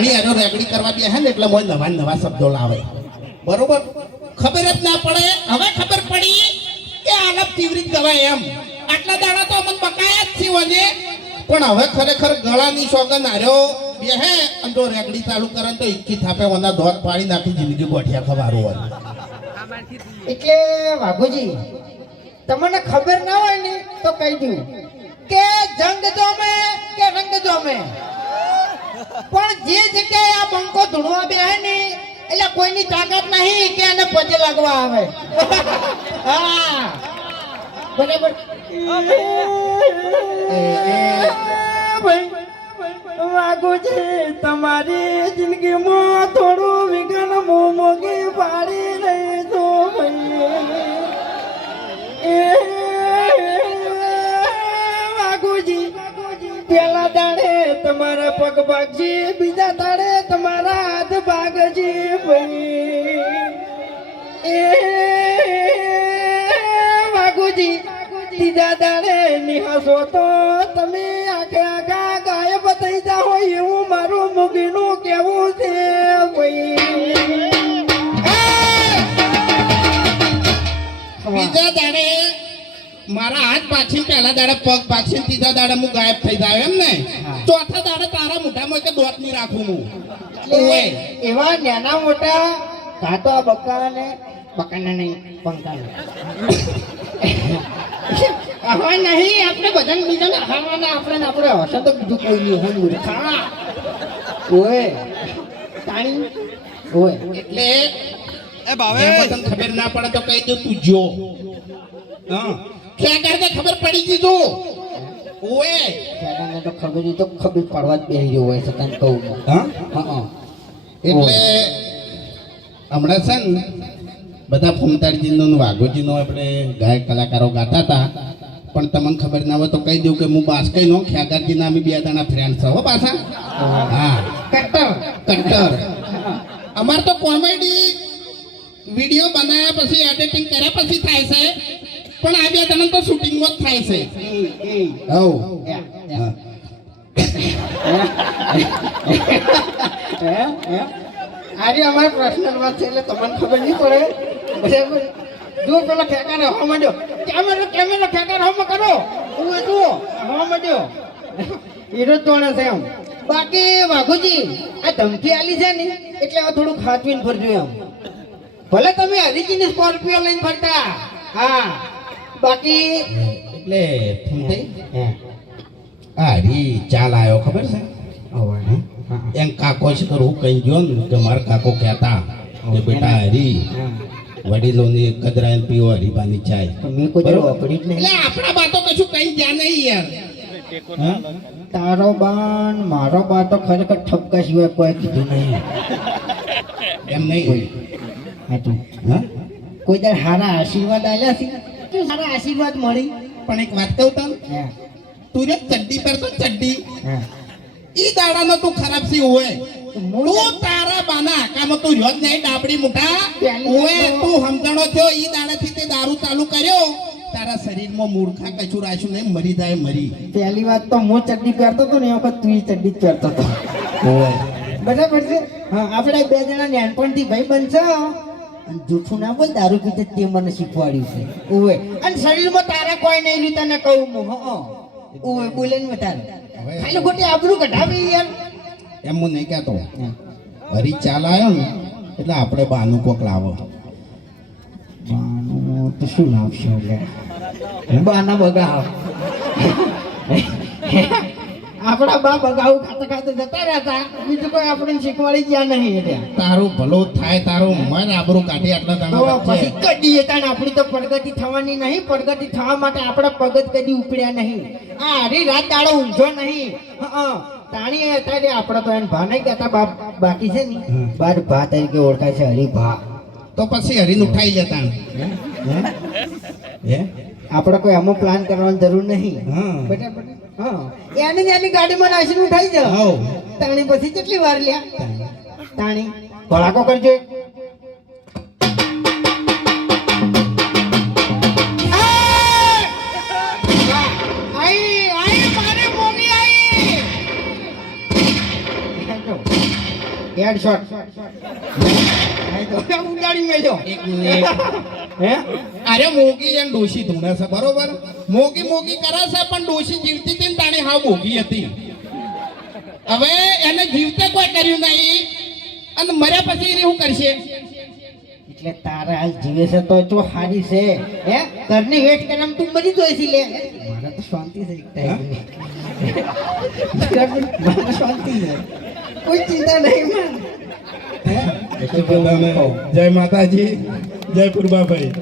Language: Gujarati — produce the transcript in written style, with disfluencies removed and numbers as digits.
તાણી આનો રેકડી કરવા દે હે ને એટલે મોય નવા નવા શબ્દો લાવે બરોબર ખબર જ ના પડે હવે ખબર પડી કે આલપ તીવ્રિત ગવાય એમ આટલા દાડા તો અમન બકાયા જ છે વને પણ હવે ખરેખર ગળાની સોગન આર્યો બે હે અંદો રેકડી ચાલુ કરે તો 21 થાપે વના દોત પાડી નાખી જિંદગી ગોઠિયા ખવારો હોય એટલે વાઘુજી તમને ખબર ના હોય ને તો કહી દઉં કે જંગ જોમે કે રંગ જોમે પણ જે જગ્યાએ આ બંકો ધૂણવા બેહે ને એટલે કોઈની તાકાત નહીં કે એને પજે લાગવા આવે હા બરાબર વાઘુજી તમારી જિંદગીમાં થોડું વિઘ્ન મોમોગી પાડી રહી તો વાઘુજી પેલા દાડે તમારા પગ ભાગજી બીજા દાડે તમારા હાથ ભાગજી વાઘુજી ત્રીજા દાડે નિહાસો તો તમે આખે આખા ગાયબ થઈ જાઓ એવું મારું મુગીનું કેવું છે બીજા દાડે મારા હાથ પાછી પહેલા દાડે પગ પાછી ત્રીજા દાડે હું ગાયબ થઈ જાય એમ ને ચોથા દાડે તારા મોઢામાં કે દોત નહીં રાખું હું એવા નાના મોટા ઘાટો બકાને બકાના નહીં પંકાને હવે નહીં આપણે બધાને બીજાને ખાવાના આપણે હશે તો બીજું કોઈ નહીં હોય ખાવા ઓય તાણી ઓય એટલે એ ભાવે બધાને ખબર ના પડે તો કહી દો તું જો હા ક્યાં કરતે ખબર પડી ગઈ તું ઓય ખેડાને તો ખબર તો ખબર પડવા જ બેહી ગયો હોય સતાન કહું હા હા એટલે હમણાં છે ને બધા ફૂમતાળજીનો વાઘોજીનો આપણે ગાયક કલાકારો ગાતા હતા પણ તમને ખબર ના હોય તો કહી દઉં કે હું બાસ્કઈનો ખ્યાગારજીના અમે બે જણા ફ્રેન્ડ છો હો પાછા હા કટ્ટર અમાર તો કોમેડી વિડીયો બનાવ્યા પછી એડિટિંગ કર્યા પછી થાય છે પણ આ બે જણા તો શૂટિંગમાં જ થાય છે આજે અમારે પર્સનલ વાત છે એટલે તમને ખબર નહીં પડે બરાબર જો પેલા ખેકારે હવા માંડ્યો કેમેરો ખેકારે હવા કરો હું જુઓ હવા માંડ્યો હીરો તોડે છે એમ બાકી વાઘુજી આ ધમકી આલી છે ને એટલે હવે થોડું ખાચવીને ફરજો એમ ભલે તમે હરીજીની સ્કોર્પિયો લઈને ફરતા હા બાકી એટલે હરી ચાલ આવ્યો ખબર છે એમ કાકો છે તો હું કહી ગયો ને કે મારા કાકો કહેતા કે બેટા હરી વડીલોની કદરાયન પીવો હરીબાની ચાય એટલે આપણા બાતો કશું કઈ ગયા નહીં યાર તારો બાન મારો બા તો ખરેખર ઠપકા સિવાય કોઈ કીધું નહીં એમ નહીં હતું હા કોઈ દર હારા આશીર્વાદ આલ્યા છે સારા આશીર્વાદ મળી પણ એક વાત કહું તને તું રે ચડ્ડી પર તો ચડ્ડી ઈ દાડાનો તું ખરાબ સી હોય તું તારા બાના આકામાં તું રોજ નહીં ડાબડી મુઠા ઓએ તું સમજણો થયો ઈ દાડાથી તે દારૂ ચાલુ કર્યો તારા શરીરમાં મૂર્ખા કશું રાખ્યું નહીં મરી જાય મરી પહેલી વાત તો હું ચડ્ડી પહેરતો હતો ને એ વખત તું ચડ્ડી જ પહેરતો હતો બરાબર છે હા આપણે બે જણા નાનપણથી ભાઈ બનશો અને જૂઠું ના બોલ દારૂ પીતે તે મને શીખવાડ્યું છે ઓવે અને શરીરમાં તારા કોઈ નહીં રીતા ને કહું હું ઓવે બોલે ને તારે ખાલી ખોટી આબરૂ કઢાવી યાર એમ હું નહીં કહેતો હરી ચાલ આવ્યો ને એટલે આપણે બાનું કોક લાવો બાનું તો શું લાવશો એટલે બાના બગાવ આપણા બા બગાવું ખાતા ખાતા જતા રહેતા બીજું કોઈ આપણે શીખવાડી ગયા નહીં એટલે તારું ભલો થાય તારું મન આબરૂ કાઢી આટલા દાણા પછી કદી તાણ આપણી તો પ્રગતિ થવાની નહીં પ્રગતિ થવા માટે આપણે પગત કદી ઉપડ્યા નહીં આ હરી રાત દાડો ઊંઝો નહીં તાણી અત્યારે આપણે તો એને ભા નહીં કહેતા બાકી છે ને બાર ભા તરીકે ઓળખાય છે હરી ભા તો પછી હરીને ઉઠાઈ જતા આપણે કોઈ આમાં પ્લાન કરવાની જરૂર નહીં બરાબર હા એની ગાડીમાં નાસીને ઉઠાઈ જાવ તાણી પછી કેટલી વાર લ્યા તાણી ભડાકો કરજો હેડશોટ ઉડાડી મેલ્યો એક મિનિટ હે અરે મોગી એમ ડોશી ધૂણે છે બરોબર મોગી મોગી કરે છે પણ ડોશી જીવતી હતી ને તાણી હાવ મોગી હતી હવે એને જીવતે કોઈ કર્યું નહીં અને મર્યા પછી એને શું કરશે એટલે તારા હાલ જીવે છે તો જો હારી છે હે તરને વેટ કરમ તું મરી જોઈ છી લે મારા તો શાંતિ છે મારા શાંતિ છે કોઈ ચિંતા નહીં માન જય માતાજી જય પૂર્વાભાઈ